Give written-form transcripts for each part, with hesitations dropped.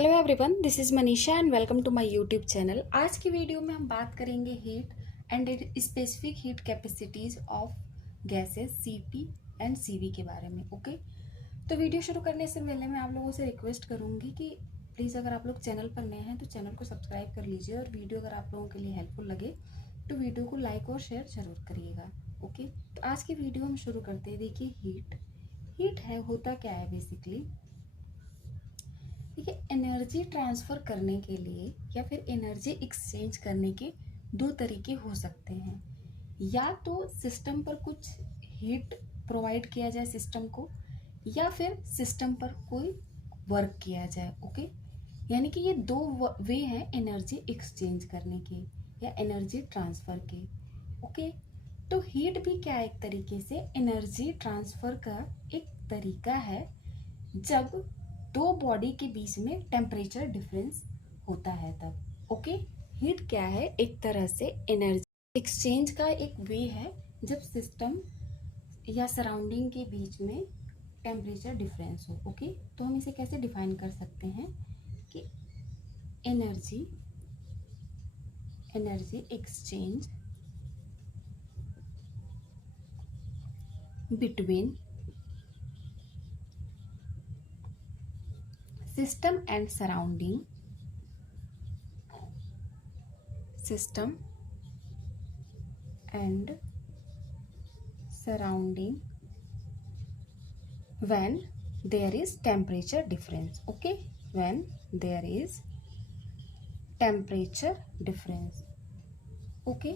Hello everyone, this is Manisha and welcome to my YouTube channel. आज की video में हम बात करेंगे heat and specific heat capacities of gases CP and CV के बारे में। ओके, तो वीडियो शुरू करने से पहले मैं आप लोगों से रिक्वेस्ट करूंगी कि प्लीज़ अगर आप लोग चैनल पर नए हैं तो चैनल को सब्सक्राइब कर लीजिए और वीडियो अगर आप लोगों के लिए हेल्पफुल लगे तो वीडियो को लाइक और शेयर जरूर करिएगा। ओके, तो आज की वीडियो हम शुरू करते हैं। देखिए, हीट है, होता क्या है बेसिकली। देखिए, एनर्जी ट्रांसफ़र करने के लिए या फिर एनर्जी एक्सचेंज करने के दो तरीके हो सकते हैं। या तो सिस्टम पर कुछ हीट प्रोवाइड किया जाए सिस्टम को, या फिर सिस्टम पर कोई वर्क किया जाए। ओके, यानी कि ये दो वे हैं एनर्जी एक्सचेंज करने के या एनर्जी ट्रांसफ़र के। ओके, तो हीट भी क्या एक तरीके से एनर्जी ट्रांसफ़र का एक तरीका है जब दो बॉडी के बीच में टेम्परेचर डिफरेंस होता है तब। ओके, हीट क्या है, एक तरह से एनर्जी एक्सचेंज का एक वे है जब सिस्टम या सराउंडिंग के बीच में टेम्परेचर डिफरेंस हो। ओके, तो हम इसे कैसे डिफाइन कर सकते हैं कि energy exchange between system and surrounding when there is temperature difference. Okay, when there is temperature difference. Okay,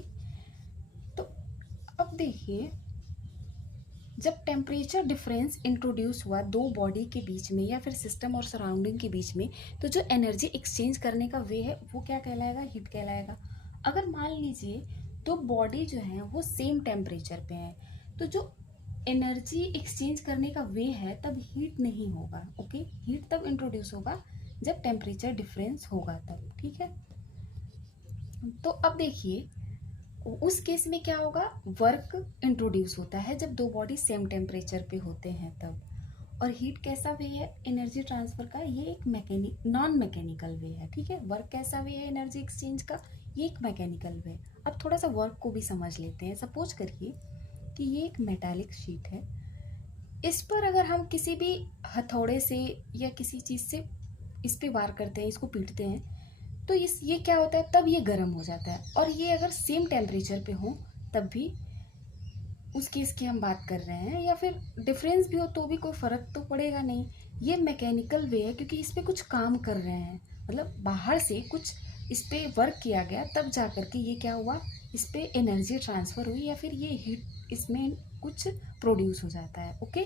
तो अब देखिए, जब टेम्परेचर डिफरेंस इंट्रोड्यूस हुआ दो बॉडी के बीच में या फिर सिस्टम और सराउंडिंग के बीच में, तो जो एनर्जी एक्सचेंज करने का वे है वो क्या कहलाएगा, हीट कहलाएगा। अगर मान लीजिए दो बॉडी जो है वो सेम टेम्परेचर पे है, तो जो एनर्जी एक्सचेंज करने का वे है तब हीट नहीं होगा। ओके, हीट तब इंट्रोड्यूस होगा जब टेम्परेचर डिफरेंस होगा तब। ठीक है, तो अब देखिए उस केस में क्या होगा, वर्क इंट्रोड्यूस होता है जब दो बॉडी सेम टेम्परेचर पे होते हैं तब। और हीट कैसा वे है एनर्जी ट्रांसफर का, ये एक नॉन मैकेनिकल वे है। ठीक है, वर्क कैसा वे है एनर्जी एक्सचेंज का, ये एक मैकेनिकल वे। अब थोड़ा सा वर्क को भी समझ लेते हैं। सपोज करिए कि ये एक मेटालिक शीट है, इस पर अगर हम किसी भी हथौड़े से या किसी चीज़ से इस पे वार करते हैं, इसको पीटते हैं, तो ये क्या होता है, तब ये गर्म हो जाता है। और ये अगर सेम टेम्परेचर पे हो तब भी, उस केस की हम बात कर रहे हैं, या फिर डिफरेंस भी हो तो भी कोई फ़र्क तो पड़ेगा नहीं। ये मैकेनिकल वे है क्योंकि इस पर कुछ काम कर रहे हैं, मतलब बाहर से कुछ इस पर वर्क किया गया तब जा कर के ये क्या हुआ, इस पर एनर्जी ट्रांसफ़र हुई या फिर ये हीट इसमें कुछ प्रोड्यूस हो जाता है। ओके,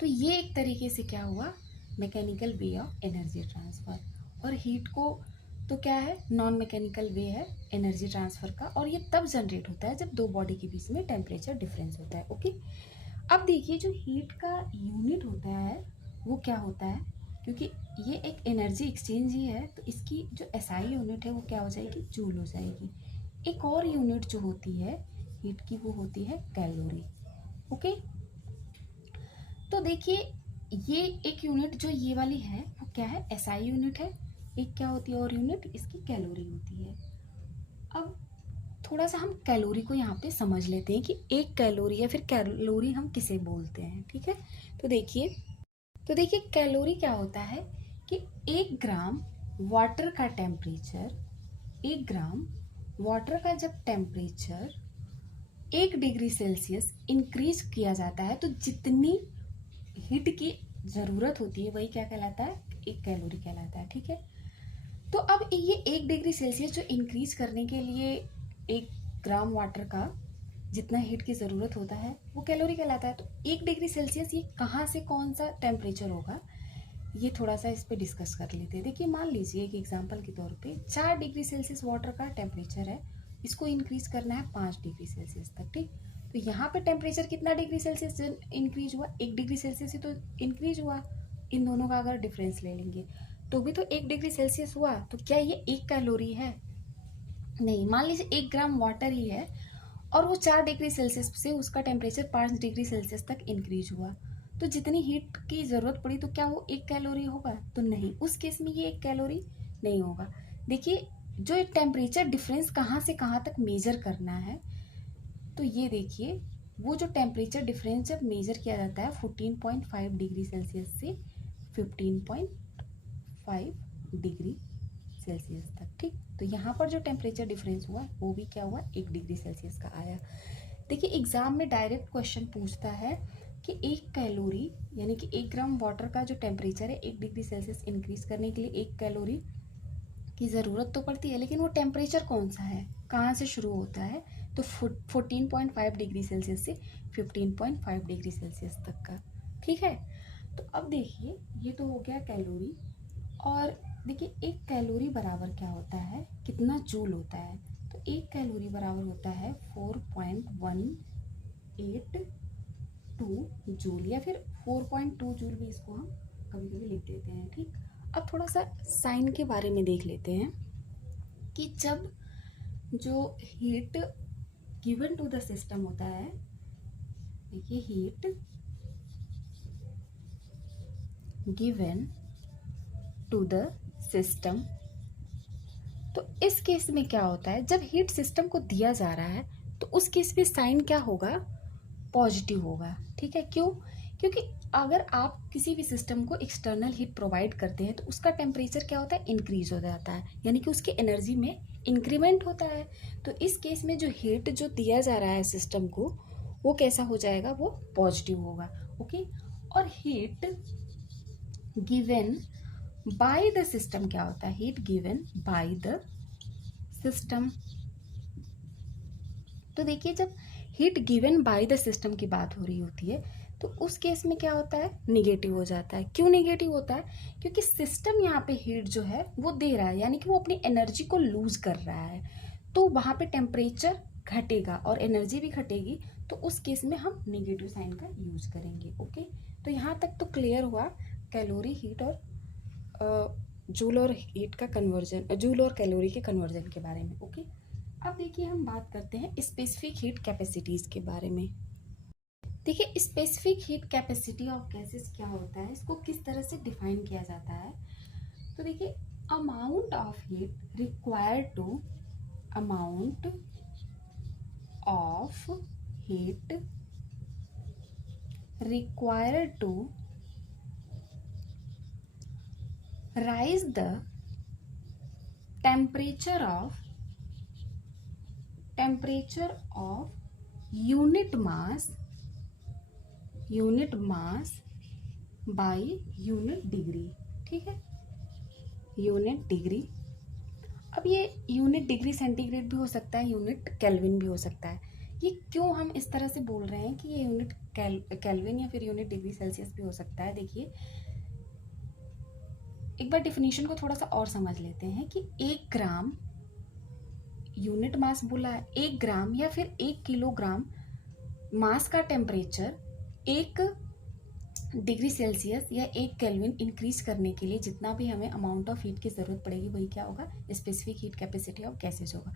तो ये एक तरीके से क्या हुआ, mechanical way of energy transfer. और हीट को तो क्या है, नॉन मैकेनिकल वे है एनर्जी ट्रांसफ़र का, और ये तब जनरेट होता है जब दो बॉडी के बीच में टेम्परेचर डिफरेंस होता है। ओके, अब देखिए जो हीट का यूनिट होता है वो क्या होता है, क्योंकि ये एक एनर्जी एक्सचेंज ही है तो इसकी जो एसआई यूनिट है वो क्या हो जाएगी, जूल हो जाएगी। एक और यूनिट जो होती है हीट की वो होती है कैलोरी। ओके, तो देखिए ये एक यूनिट जो ये वाली है वो क्या है, एसआई यूनिट है। एक क्या होती है और यूनिट, इसकी कैलोरी होती है। अब थोड़ा सा हम कैलोरी को यहाँ पे समझ लेते हैं कि एक कैलोरी या फिर कैलोरी हम किसे बोलते हैं। ठीक है, तो देखिए कैलोरी क्या होता है कि 1 ग्राम वाटर का टेम्परेचर, 1 ग्राम वाटर का जब टेम्परेचर 1 डिग्री सेल्सियस इंक्रीज किया जाता है तो जितनी हीट की ज़रूरत होती है वही क्या कहलाता है, एक कैलोरी कहलाता है। ठीक है, तो अब ये 1 डिग्री सेल्सियस जो इंक्रीज करने के लिए 1 ग्राम वाटर का जितना हीट की ज़रूरत होता है वो कैलोरी कहलाता है। तो 1 डिग्री सेल्सियस ये कहाँ से कौन सा टेम्परेचर होगा, ये थोड़ा सा इस पर डिस्कस कर लेते हैं। देखिए, मान लीजिए एक एग्जांपल के तौर पे 4 डिग्री सेल्सियस वाटर का टेम्परेचर है, इसको इंक्रीज करना है 5 डिग्री सेल्सियस तक। ठीक, तो यहाँ पे टेम्परेचर कितना डिग्री सेल्सियस इंक्रीज हुआ, 1 डिग्री सेल्सियस ही तो इंक्रीज हुआ। इन दोनों का अगर डिफरेंस ले लेंगे तो भी तो 1 डिग्री सेल्सियस हुआ। तो क्या ये एक कैलोरी है, नहीं। मान लीजिए 1 ग्राम वाटर ही है और वो 4 डिग्री सेल्सियस से उसका टेम्परेचर 5 डिग्री सेल्सियस तक इंक्रीज हुआ, तो जितनी हीट की ज़रूरत पड़ी तो क्या वो 1 कैलोरी होगा? तो नहीं, उस केस में ये 1 कैलोरी नहीं होगा। देखिए जो टेम्परेचर डिफरेंस कहाँ से कहाँ तक मेजर करना है, तो ये देखिए वो जो टेम्परेचर डिफरेंस जब मेजर किया जाता है 14.5 डिग्री सेल्सियस से 15.5 डिग्री सेल्सियस तक, ठीक। तो यहाँ पर जो टेम्परेचर डिफरेंस हुआ वो भी क्या हुआ, 1 डिग्री सेल्सियस का आया। देखिए एग्जाम में डायरेक्ट क्वेश्चन पूछता है कि 1 कैलोरी यानी कि 1 ग्राम वाटर का जो टेम्परेचर है 1 डिग्री सेल्सियस इंक्रीज करने के लिए 1 कैलोरी की ज़रूरत तो पड़ती है, लेकिन वो टेम्परेचर कौन सा है, कहाँ से शुरू होता है, तो 14.5 डिग्री सेल्सियस से 15.5 डिग्री सेल्सियस तक का, ठीक है। तो अब देखिए ये तो हो गया कैलोरी, और देखिए 1 कैलोरी बराबर क्या होता है, कितना जूल होता है, तो 1 कैलोरी बराबर होता है 4.182 जूल, या फिर 4.2 जूल भी इसको हम कभी कभी लिख देते हैं, ठीक। अब थोड़ा सा साइन के बारे में देख लेते हैं कि जब जो heat given to the system होता है, देखिए heat given to the system, तो इस केस में क्या होता है, जब हीट सिस्टम को दिया जा रहा है तो उस केस में साइन क्या होगा, पॉजिटिव होगा, ठीक है। क्यों? क्योंकि अगर आप किसी भी सिस्टम को एक्सटर्नल हीट प्रोवाइड करते हैं तो उसका टेम्परेचर क्या होता है, इंक्रीज हो जाता है, यानी कि उसकी एनर्जी में इंक्रीमेंट होता है। तो इस केस में जो हीट जो दिया जा रहा है सिस्टम को वो कैसा हो जाएगा, वो पॉजिटिव होगा, ओके। और heat given by the system क्या होता है, heat given by the system. तो देखिए जब heat given by the system की बात हो रही होती है तो उस केस में क्या होता है, निगेटिव हो जाता है। क्यों निगेटिव होता है, क्योंकि सिस्टम यहाँ पे हीट जो है वो दे रहा है, यानी कि वो अपनी एनर्जी को लूज कर रहा है, तो वहाँ पे टेम्परेचर घटेगा और एनर्जी भी घटेगी, तो उस केस में हम निगेटिव साइन का यूज करेंगे, ओके। तो यहाँ तक तो क्लियर हुआ कैलोरी, हीट और जूल और हीट का कन्वर्जन, जूल और कैलोरी के कन्वर्जन के बारे में, ओके। अब देखिए हम बात करते हैं स्पेसिफिक हीट कैपेसिटीज के बारे में। देखिए specific heat capacity of gases क्या होता है, इसको किस तरह से डिफाइन किया जाता है, तो देखिए amount of heat required to, amount of heat required to rise the temperature of unit mass by unit degree, ठीक है, यूनिट डिग्री। अब ये यूनिट डिग्री सेंटीग्रेड भी हो सकता है, यूनिट केल्विन भी हो सकता है। ये क्यों हम इस तरह से बोल रहे हैं कि ये यूनिट केल्विन या फिर यूनिट डिग्री सेल्सियस भी हो सकता है, देखिए एक बार डिफिनीशन को थोड़ा सा और समझ लेते हैं कि 1 ग्राम यूनिट मास बोला है, 1 ग्राम या फिर 1 किलोग्राम मास का टेम्परेचर 1 डिग्री सेल्सियस या 1 केल्विन इंक्रीज करने के लिए जितना भी हमें अमाउंट ऑफ हीट की ज़रूरत पड़ेगी वही क्या होगा, specific heat capacity of gases होगा।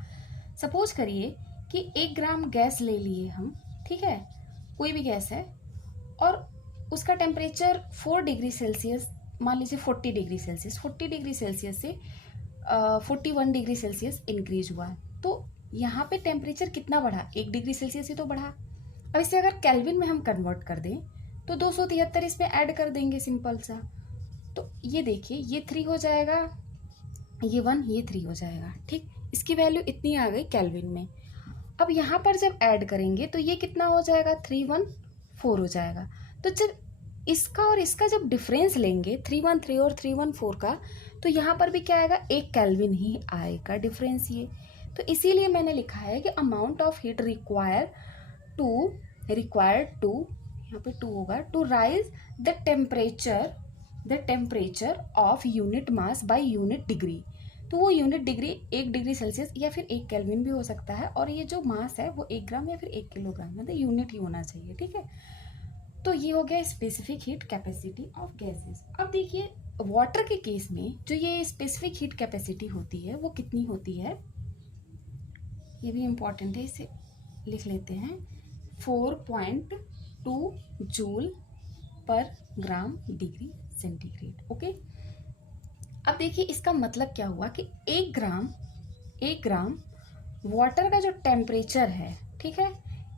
सपोज करिए कि 1 ग्राम गैस ले लिए हम, ठीक है, कोई भी गैस है, और उसका टेम्परेचर 4 डिग्री सेल्सियस, मान लीजिए 40 डिग्री सेल्सियस, 40 डिग्री सेल्सियस से 41 डिग्री सेल्सियस इंक्रीज हुआ, तो यहाँ पे टेम्परेचर कितना बढ़ा, 1 डिग्री सेल्सियस ही तो बढ़ा। अब इसे अगर केल्विन में हम कन्वर्ट कर दें तो 273 इसमें ऐड कर देंगे, सिंपल सा। तो ये देखिए ये 3 हो जाएगा, ये 1, ये 3 हो जाएगा, ठीक। इसकी वैल्यू इतनी आ गई केल्विन में। अब यहाँ पर जब ऐड करेंगे तो ये कितना हो जाएगा, 314 हो जाएगा। तो जब इसका और इसका जब डिफरेंस लेंगे 313 और 314 का, तो यहाँ पर भी क्या आएगा, 1 केल्विन ही आएगा डिफरेंस ये। तो इसीलिए मैंने लिखा है कि amount of heat required to यहाँ पे 2 होगा, to rise the temperature of unit mass by unit degree. तो वो यूनिट डिग्री 1 डिग्री सेल्सियस या फिर 1 केल्विन भी हो सकता है, और ये जो मास है वो 1 ग्राम या फिर 1 किलोग्राम, मतलब यूनिट ही होना चाहिए, ठीक है। तो ये हो गया specific heat capacity of gases. अब देखिए वाटर के केस में जो ये स्पेसिफिक हीट कैपेसिटी होती है वो कितनी होती है, ये भी इम्पॉर्टेंट है, इसे लिख लेते हैं, 4.2 जूल पर ग्राम डिग्री सेंटीग्रेड। ओके, अब देखिए इसका मतलब क्या हुआ कि एक ग्राम वाटर का जो टेम्परेचर है, ठीक है,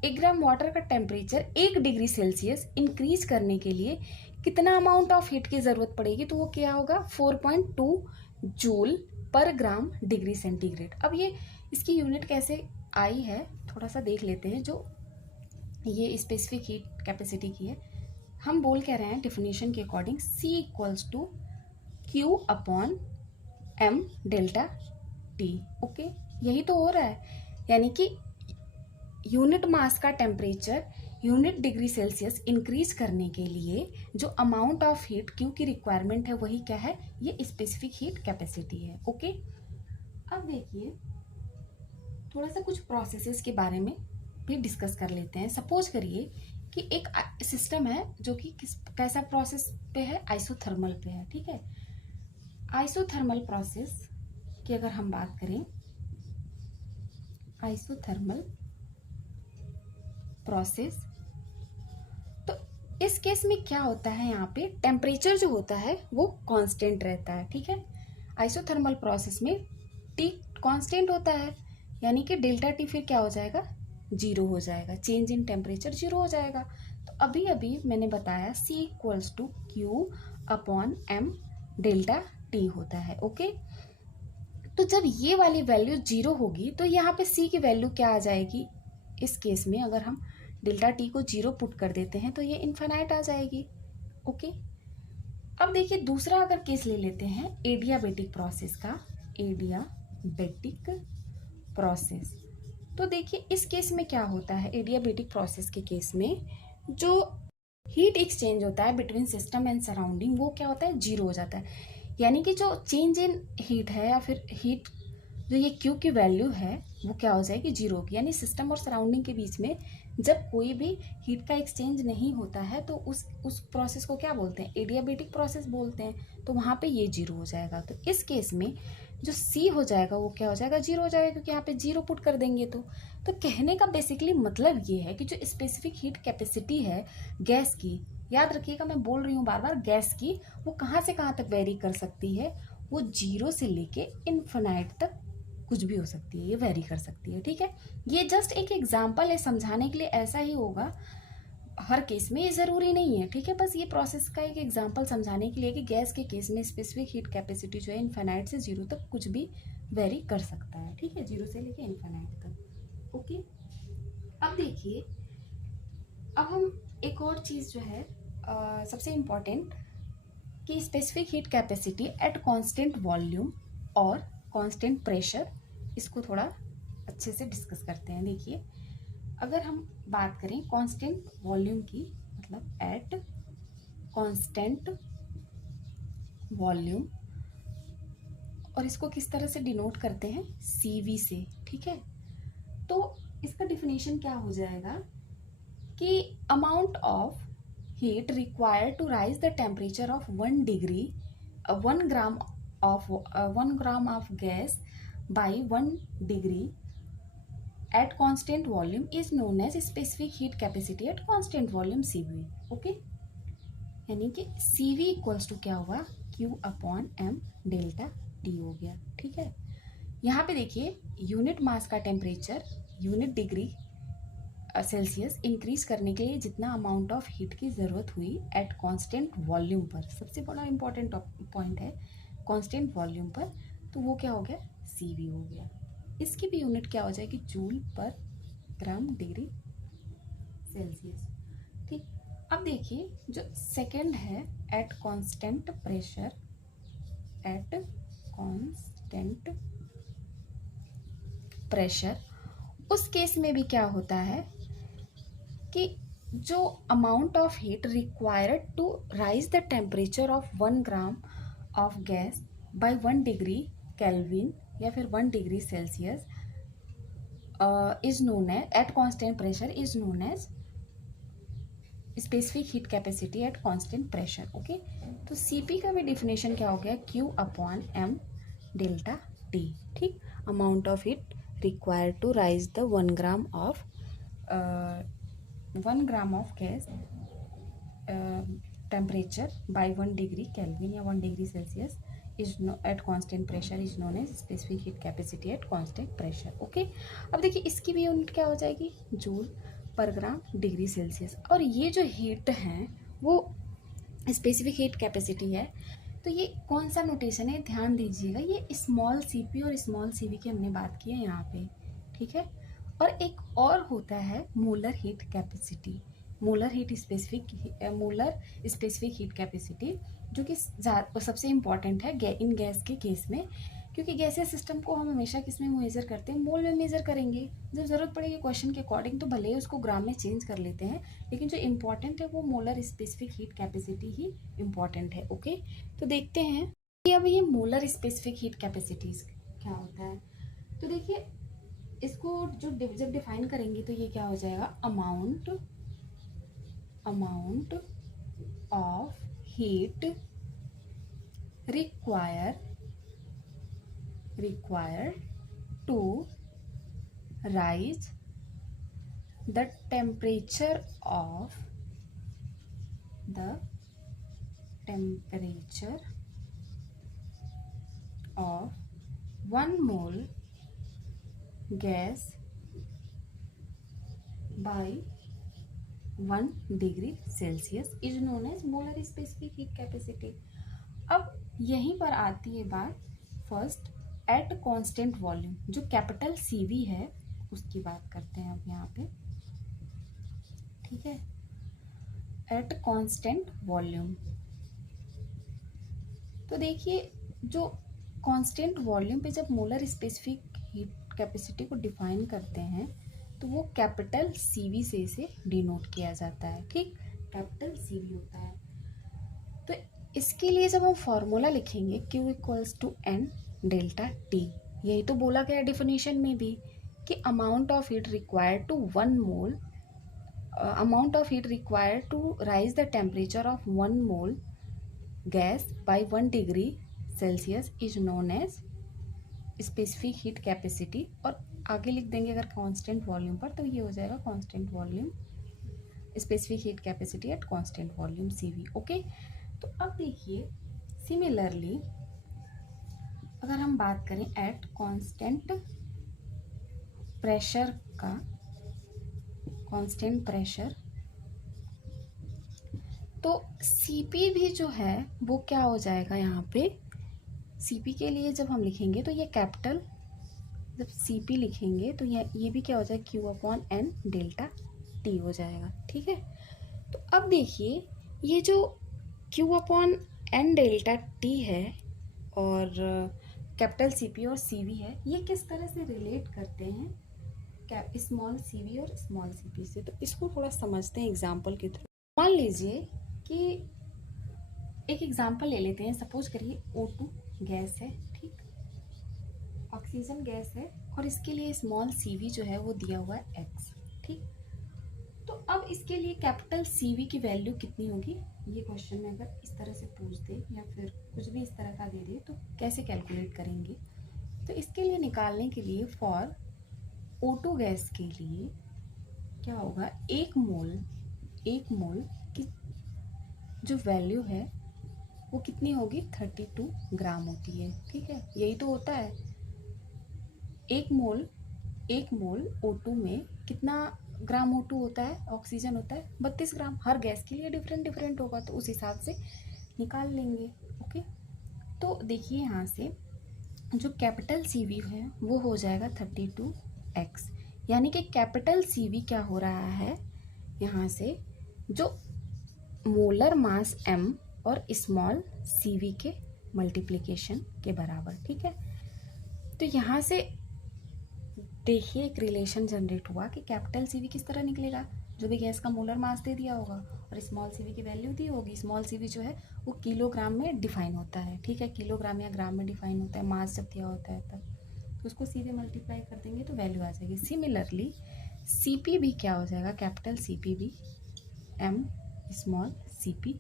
1 ग्राम वाटर का टेम्परेचर 1 डिग्री सेल्सियस इंक्रीज करने के लिए कितना अमाउंट ऑफ हीट की जरूरत पड़ेगी, तो वो क्या होगा 4.2 जूल पर ग्राम डिग्री सेंटीग्रेड। अब ये इसकी यूनिट कैसे आई है थोड़ा सा देख लेते हैं। जो ये स्पेसिफिक हीट कैपेसिटी की है, हम बोल कह रहे हैं डेफिनेशन के according C equals to Q upon M delta T। Okay, यही तो हो रहा है, यानी कि यूनिट मास का temperature unit degree Celsius increase करने के लिए जो अमाउंट ऑफ हीट क्यू की रिक्वायरमेंट है वही क्या है, ये स्पेसिफिक हीट कैपेसिटी है। ओके, अब देखिए थोड़ा सा कुछ प्रोसेसेस के बारे में भी डिस्कस कर लेते हैं। सपोज करिए कि एक सिस्टम है जो कि कैसा प्रोसेस पे है, आइसोथर्मल पे है। ठीक है, आइसोथर्मल प्रोसेस की अगर हम बात करें, आइसोथर्मल प्रोसेस, तो इस केस में क्या होता है, यहाँ पे टेम्परेचर जो होता है वो कांस्टेंट रहता है। ठीक है, आइसोथर्मल प्रोसेस में टी कांस्टेंट होता है, यानी कि डेल्टा टी फिर क्या हो जाएगा, 0 हो जाएगा, चेंज इन टेम्परेचर 0 हो जाएगा। तो अभी अभी मैंने बताया C equals to Q upon M delta T होता है। ओके, तो जब ये वाली वैल्यू 0 होगी तो यहाँ पे C की वैल्यू क्या आ जाएगी, इस केस में अगर हम डेल्टा टी को 0 पुट कर देते हैं तो ये इन्फिनाइट आ जाएगी। ओके, अब देखिए दूसरा अगर केस ले लेते हैं एडियाबेटिक प्रोसेस का, एडियाबेटिक प्रोसेस। तो देखिए इस केस में क्या होता है, एडियाबेटिक प्रोसेस के केस में जो हीट एक्सचेंज होता है बिटवीन सिस्टम एंड सराउंडिंग वो क्या होता है, 0 हो जाता है। यानी कि जो चेंज इन हीट है या फिर हीट जो ये क्यू की वैल्यू है वो क्या हो जाएगी, 0 होगी। यानी सिस्टम और सराउंडिंग के बीच में जब कोई भी हीट का एक्सचेंज नहीं होता है तो उस प्रोसेस को क्या बोलते हैं, एडियाबेटिक प्रोसेस बोलते हैं। तो वहाँ पे ये 0 हो जाएगा। तो इस केस में जो C हो जाएगा वो क्या हो जाएगा, 0 हो जाएगा, क्योंकि यहाँ पे 0 पुट कर देंगे। तो कहने का बेसिकली मतलब ये है कि जो स्पेसिफिक हीट कैपेसिटी है गैस की, याद रखिएगा मैं बोल रही हूँ बार बार, गैस की वो कहाँ से कहाँ तक वेरी कर सकती है, वो 0 से लेके इन्फिनाइट तक कुछ भी हो सकती है, ये वेरी कर सकती है। ठीक है, ये जस्ट एक एग्जाम्पल है समझाने के लिए, ऐसा ही होगा हर केस में, ये ज़रूरी नहीं है। ठीक है, बस ये प्रोसेस का एक एग्जांपल समझाने के लिए कि गैस के केस में स्पेसिफिक हीट कैपेसिटी जो है इन्फिनाइट से 0 तक कुछ भी वेरी कर सकता है। ठीक है, 0 से लेके इन्फिनाइट तक। ओके, अब देखिए, अब हम एक और चीज़ जो है सबसे इम्पॉर्टेंट कि specific heat capacity at constant volume और कांस्टेंट प्रेशर, इसको थोड़ा अच्छे से डिस्कस करते हैं। देखिए अगर हम बात करें कांस्टेंट वॉल्यूम की, मतलब एट कांस्टेंट वॉल्यूम, और इसको किस तरह से डिनोट करते हैं, CV से। ठीक है, तो इसका डिफिनेशन क्या हो जाएगा कि amount of heat required to rise the temperature of 1 degree 1 gram of gas by 1 degree at constant volume is known as specific heat capacity at constant volume CV। Okay, यानी कि CV इक्वल्स टू क्या हुआ, Q upon M delta T हो गया। ठीक है, यहाँ पे देखिए यूनिट मास का temperature unit degree Celsius increase करने के लिए जितना अमाउंट ऑफ हीट की ज़रूरत हुई एट कांस्टेंट वॉल्यूम पर, सबसे बड़ा इंपॉर्टेंट पॉइंट है कांस्टेंट वॉल्यूम पर, तो वो क्या हो गया, CV हो गया। इसकी भी यूनिट क्या हो जाएगी, जूल पर ग्राम डिग्री सेल्सियस। ठीक, अब देखिए जो सेकंड है at constant pressure, at constant pressure, उस केस में भी क्या होता है कि जो amount of heat required to rise the temperature of 1 gram of gas by 1 degree Kelvin या फिर 1 degree Celsius is known as at constant pressure is known as specific heat capacity at constant pressure. Okay, तो CP का भी definition क्या हो गया, Q upon M delta T। ठीक, amount of heat required to rise the 1 gram of gas temperature by 1 degree Kelvin या 1 degree Celsius is at constant pressure is known as specific heat capacity at constant pressure. Okay, अब देखिए इसकी भी unit क्या हो जाएगी, joule पर gram degree Celsius. और ये जो हीट है वो स्पेसिफिक हीट कैपेसिटी है। तो ये कौन सा नोटेशन है, ध्यान दीजिएगा, ये स्मॉल सी पी और स्मॉल सी वी की हमने बात की है यहाँ पे, ठीक है। और एक और होता है molar heat capacity, molar specific heat capacity, जो कि सबसे इम्पॉर्टेंट है इन गैस के केस में, क्योंकि गैसीय सिस्टम को हम हमेशा किस में मेज़र करते हैं, मोल में मेज़र करेंगे। जब ज़रूरत पड़ेगी क्वेश्चन के अकॉर्डिंग तो भले ही उसको ग्राम में चेंज कर लेते हैं, लेकिन जो इम्पॉर्टेंट है वो मोलर स्पेसिफिक हीट कैपेसिटी ही इम्पॉर्टेंट है। ओके, तो देखते हैं कि अब ये मोलर स्पेसिफिक हीट कैपेसिटीज क्या होता है। तो देखिए इसको जब डिफाइन करेंगे तो ये क्या हो जाएगा, amount of heat required to rise the temperature of 1 mole gas by 1 degree Celsius is known as molar specific heat capacity। अब यहीं पर आती है बात फर्स्ट एट कांस्टेंट वॉल्यूम, जो कैपिटल CV है उसकी बात करते हैं अब यहाँ पे, ठीक है, एट कांस्टेंट वॉल्यूम। तो देखिए जो कांस्टेंट वॉल्यूम पे जब मोलर स्पेसिफिक हीट कैपेसिटी को डिफाइन करते हैं तो वो कैपिटल CV से इसे डिनोट किया जाता है, ठीक, कैपिटल CV होता है। तो इसके लिए जब हम फॉर्मूला लिखेंगे Q = N डेल्टा T, यही तो बोला गया डेफिनेशन में भी कि amount of heat required to rise the temperature of 1 mole gas by 1 degree Celsius is known as specific heat capacity. और आगे लिख देंगे अगर कांस्टेंट वॉल्यूम पर तो ये हो जाएगा constant volume specific heat capacity at constant volume CV। Okay, तो अब देखिए सिमिलरली अगर हम बात करें एट कांस्टेंट प्रेशर का, कांस्टेंट प्रेशर, तो CP भी जो है वो क्या हो जाएगा, यहाँ पे CP के लिए जब हम लिखेंगे तो ये कैपिटल, जब CP लिखेंगे तो ये भी क्या हो जाएगा, Q/N डेल्टा T हो जाएगा, ठीक है। तो अब देखिए ये जो Q/N डेल्टा T है और कैपिटल CP और CV है, ये किस तरह से रिलेट करते हैं स्मॉल CV और स्मॉल CP से, तो इसको थोड़ा समझते हैं एग्जाम्पल के थ्रू। मान लीजिए कि एक एग्जाम्पल ले लेते हैं, सपोज करिए O2 गैस है, ठीक, ऑक्सीजन गैस है और इसके लिए स्मॉल CV जो है वो दिया हुआ है X, ठीक। तो अब इसके लिए कैपिटल CV की वैल्यू कितनी होगी, ये क्वेश्चन में अगर इस तरह से पूछ दे या फिर कुछ भी इस तरह का दे दे तो कैसे कैलकुलेट करेंगे। तो इसके लिए निकालने के लिए फॉर O2 गैस के लिए क्या होगा, एक मोल की जो वैल्यू है वो कितनी होगी, 32 ग्राम होती है, ठीक है। यही तो होता है, एक मोल O2 में कितना ग्राम O2 होता है, ऑक्सीजन होता है 32 ग्राम। हर गैस के लिए डिफरेंट होगा तो उस हिसाब से निकाल लेंगे। ओके, तो देखिए यहाँ से जो कैपिटल CV है वो हो जाएगा 32x, यानी कि कैपिटल CV क्या हो रहा है, यहाँ से जो मोलर मास M और स्मॉल CV के मल्टीप्लिकेशन के बराबर, ठीक है। तो यहाँ से देखिए एक रिलेशन जनरेट हुआ कि कैपिटल CV किस तरह निकलेगा, जो भी गैस का मोलर मास दे दिया होगा और स्मॉल CV की वैल्यू दी होगी। स्मॉल CV जो है वो किलोग्राम में डिफाइन होता है, ठीक है, किलोग्राम या ग्राम में डिफाइन होता है, मास जब दिया होता है तब, तो उसको सीधे मल्टीप्लाई कर देंगे तो वैल्यू आ जाएगी। सिमिलरली CP भी क्या हो जाएगा, कैपिटल CP भी M स्मॉल CP,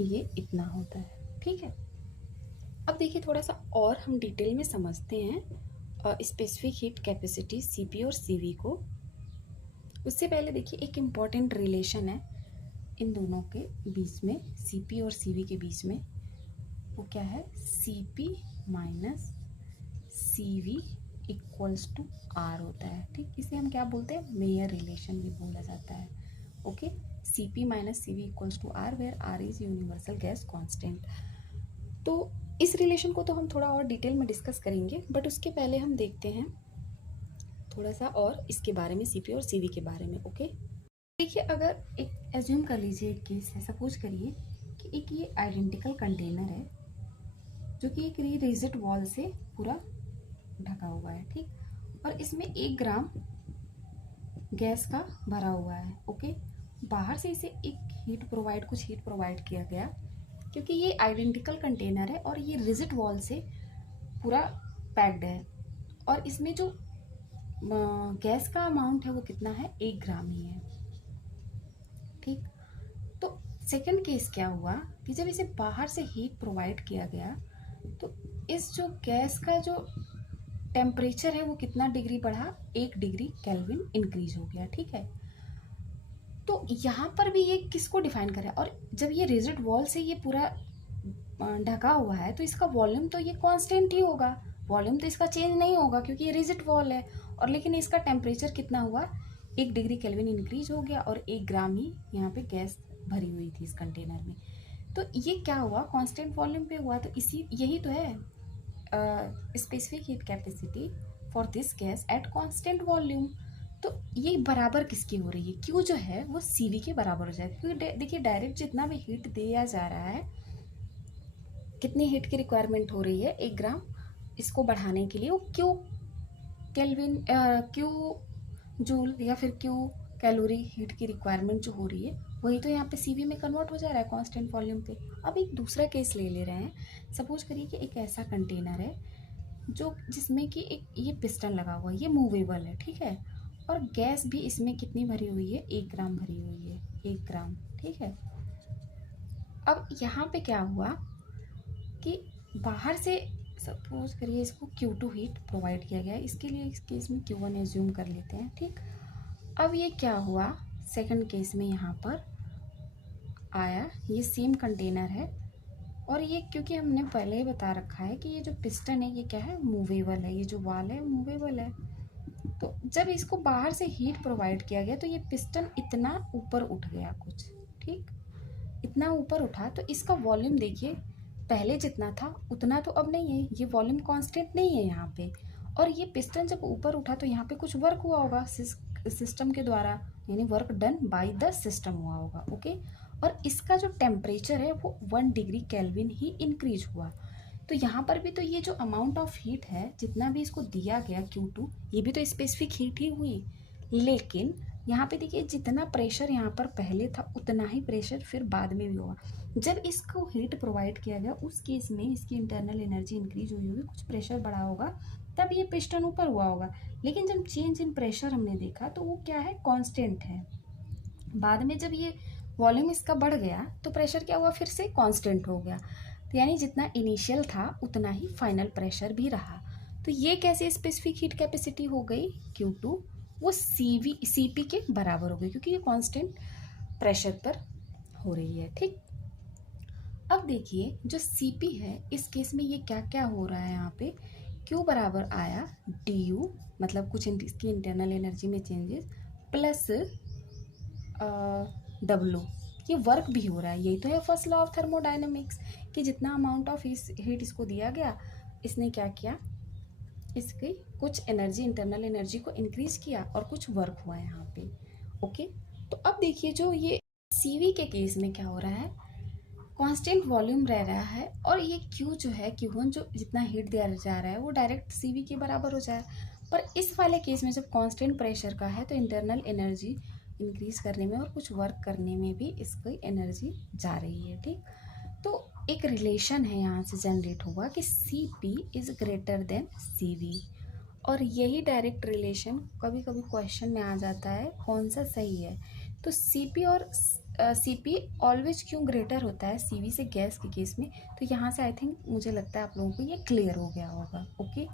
ये इतना होता है, ठीक है। अब देखिए थोड़ा सा और हम डिटेल में समझते हैं स्पेसिफिक हीट कैपेसिटी CP और CV को। उससे पहले देखिए एक इम्पॉर्टेंट रिलेशन है इन दोनों के बीच में, Cp और Cv के बीच में, वो क्या है, Cp minus Cv equals to R होता है। ठीक, इसे हम क्या बोलते हैं, मेयर रिलेशन भी बोला जाता है। Okay, Cp minus Cv equals to R where R is universal gas constant. तो इस रिलेशन को तो हम थोड़ा और डिटेल में डिस्कस करेंगे, बट उसके पहले हम देखते हैं थोड़ा सा और इसके बारे में, Cp और Cv के बारे में। ओके, देखिए, अगर एक एज्यूम कर लीजिए, एक केस है, सपोज करिए कि एक ये आइडेंटिकल कंटेनर है जो कि एक रिजिड वॉल से पूरा ढका हुआ है। ठीक, और इसमें 1 ग्राम गैस का भरा हुआ है। ओके, बाहर से इसे एक कुछ हीट प्रोवाइड किया गया, क्योंकि ये आइडेंटिकल कंटेनर है और ये रिजिड वॉल से पूरा पैक्ड है, और इसमें जो गैस का अमाउंट है वो कितना है, 1 ग्राम ही है। ठीक, तो सेकंड केस क्या हुआ कि जब इसे बाहर से हीट प्रोवाइड किया गया, तो इस जो गैस का जो टेम्परेचर है वो कितना डिग्री बढ़ा, 1 डिग्री केल्विन इंक्रीज हो गया। ठीक है, तो यहाँ पर भी ये किसको डिफाइन करे, और जब ये रिजिड वॉल से ये पूरा ढका हुआ है, तो इसका वॉल्यूम तो ये कांस्टेंट ही होगा, वॉल्यूम तो इसका चेंज नहीं होगा क्योंकि ये रिजिड वॉल है। और लेकिन इसका टेम्परेचर कितना हुआ, 1 डिग्री केल्विन इंक्रीज हो गया, और 1 ग्राम ही यहाँ पे गैस भरी हुई थी इस कंटेनर में। तो ये क्या हुआ, कांस्टेंट वॉल्यूम पे हुआ। तो यही तो है specific heat capacity for this gas at constant volume. तो ये बराबर किसकी हो रही है, क्यू जो है वो Cv के बराबर हो जाएगा, क्योंकि देखिए डायरेक्ट जितना भी हीट दिया जा रहा है, कितनी हीट की रिक्वायरमेंट हो रही है, 1 ग्राम, इसको बढ़ाने के लिए वो क्यू केल्विन, क्यू जूल या फिर क्यू कैलोरी हीट की रिक्वायरमेंट जो हो रही है, वही तो यहाँ पे Cv में कन्वर्ट हो जा रहा है कांस्टेंट वॉल्यूम पे। अब एक दूसरा केस ले रहे हैं। सपोज करिए कि एक ऐसा कंटेनर है जो जिसमें कि एक ये पिस्टन लगा हुआ है, ये मूवेबल है। ठीक है, और गैस भी इसमें कितनी भरी हुई है, 1 ग्राम भरी हुई है, 1 ग्राम। ठीक है, अब यहाँ पे क्या हुआ कि बाहर से सपोज करिए इसको Q2 हीट प्रोवाइड किया गया है, इसके लिए इस केस में Q1 एज्यूम कर लेते हैं। ठीक, अब ये क्या हुआ, सेकंड केस में यहाँ पर आया, ये सेम कंटेनर है, और ये क्योंकि हमने पहले ही बता रखा है कि ये जो पिस्टन है ये क्या है, मूवेबल है, ये जो वाल है मूवेबल है। तो जब इसको बाहर से हीट प्रोवाइड किया गया, तो ये पिस्टन इतना ऊपर उठ गया कुछ। ठीक, इतना ऊपर उठा, तो इसका वॉल्यूम देखिए पहले जितना था उतना तो अब नहीं है, ये वॉल्यूम कांस्टेंट नहीं है यहाँ पे। और ये पिस्टन जब ऊपर उठा तो यहाँ पे कुछ वर्क हुआ होगा सिस्टम के द्वारा, यानी work done by the system हुआ होगा। ओके, और इसका जो टेम्परेचर है वो 1 डिग्री केल्विन ही इंक्रीज हुआ। तो यहाँ पर भी तो ये जो अमाउंट ऑफ हीट है, जितना भी इसको दिया गया Q2, ये भी तो स्पेसिफिक हीट ही हुई। लेकिन यहाँ पे देखिए जितना प्रेशर यहाँ पर पहले था उतना ही प्रेशर फिर बाद में भी हुआ। जब इसको हीट प्रोवाइड किया गया उस केस में इसकी इंटरनल एनर्जी इंक्रीज हुई होगी, कुछ प्रेशर बढ़ा होगा, तब ये पिस्टन ऊपर हुआ होगा। लेकिन जब चेंज इन प्रेशर हमने देखा तो वो क्या है, कांस्टेंट है। बाद में जब ये वॉल्यूम इसका बढ़ गया तो प्रेशर क्या हुआ, फिर से कांस्टेंट हो गया। तो यानी जितना इनिशियल था उतना ही फाइनल प्रेशर भी रहा। तो ये कैसे स्पेसिफिक हीट कैपेसिटी हो गई, Q2 वो Cp के बराबर हो गई, क्योंकि ये कांस्टेंट प्रेशर पर हो रही है। ठीक, अब देखिए जो Cp है इस केस में ये क्या क्या हो रहा है, यहाँ पे Q बराबर आया du, मतलब कुछ इसकी इंटरनल एनर्जी में चेंजेस, प्लस W, ये वर्क भी हो रहा है। यही तो है फर्स्ट लॉ ऑफ थर्मोडायनेमिक्स, कि जितना अमाउंट ऑफ हीट इसको दिया गया, इसने क्या किया, इसकी कुछ एनर्जी, इंटरनल एनर्जी को इंक्रीज किया और कुछ वर्क हुआ है यहाँ पे। ओके, तो अब देखिए जो ये Cv के केस में क्या हो रहा है, कांस्टेंट वॉल्यूम रह रहा है, और ये Q जो है, Q1 जो जितना हीट दिया जा रहा है वो डायरेक्ट Cv के बराबर हो जाए। पर इस वाले केस में जब कांस्टेंट प्रेशर का है तो इंटरनल एनर्जी इंक्रीज करने में और कुछ वर्क करने में भी इसकी एनर्जी जा रही है। ठीक, तो एक रिलेशन है यहाँ से जनरेट हुआ कि Cp is greater than Cv, और यही डायरेक्ट रिलेशन कभी कभी क्वेश्चन में आ जाता है कौन सा सही है। तो Cp और Cp ऑलवेज क्यों ग्रेटर होता है Cv से गैस के केस में, तो यहाँ से आई थिंक मुझे लगता है आप लोगों को ये क्लियर हो गया होगा। ओके,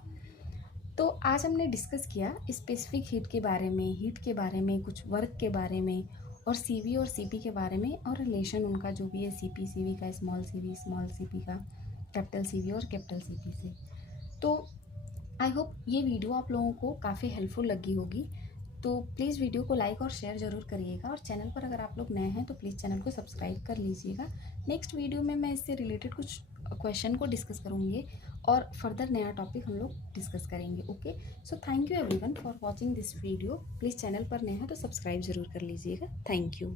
तो आज हमने डिस्कस किया स्पेसिफिक हीट के बारे में, हीट के बारे में, कुछ वर्क के बारे में, और सीवी और सीपी के बारे में और रिलेशन उनका जो भी है सीपी सीवी का, स्मॉल सीपी का, कैपिटल सीवी और कैपिटल सीपी से। तो आई होप ये वीडियो आप लोगों को काफ़ी हेल्पफुल लगी होगी। तो प्लीज़ वीडियो को लाइक और शेयर ज़रूर करिएगा, और चैनल पर अगर आप लोग नए हैं तो प्लीज़ चैनल को सब्सक्राइब कर लीजिएगा। नेक्स्ट वीडियो में मैं इससे रिलेटेड कुछ क्वेश्चन को डिस्कस करूँगी और फर्दर नया टॉपिक हम लोग डिस्कस करेंगे। Okay, so thank you everyone for watching this video. Please channel पर नए हैं तो सब्सक्राइब ज़रूर कर लीजिएगा। Thank you.